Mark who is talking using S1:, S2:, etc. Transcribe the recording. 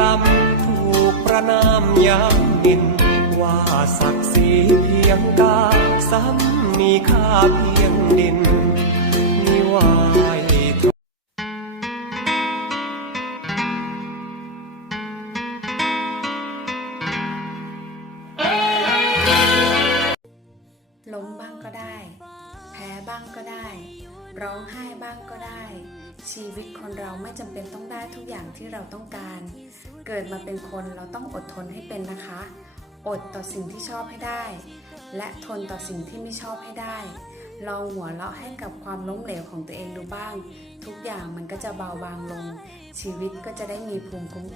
S1: ต่ำถูกประนามยามหมินว่าศักดิ์ศรีเพียงกาซ้ำมีค่าเพียงดินนิวาย
S2: ล้มบ้างก็ได้ แพ้บ้างก็ได้ ร้องไห้บ้างก็ได้ ชีวิตคนเราไม่จำเป็นต้องได้ทุกอย่างที่เราต้องการ เกิดมาเป็นคนเราต้องอดทนให้เป็นนะคะ อดต่อสิ่งที่ชอบให้ได้ และทนต่อสิ่งที่ไม่ชอบให้ได้ ลองหัวเราะให้กับความล้มเหลวของตัวเองดูบ้าง ทุกอย่างมันก็จะเบาบางลง ชีวิตก็จะได้มีภูมิคุ้ม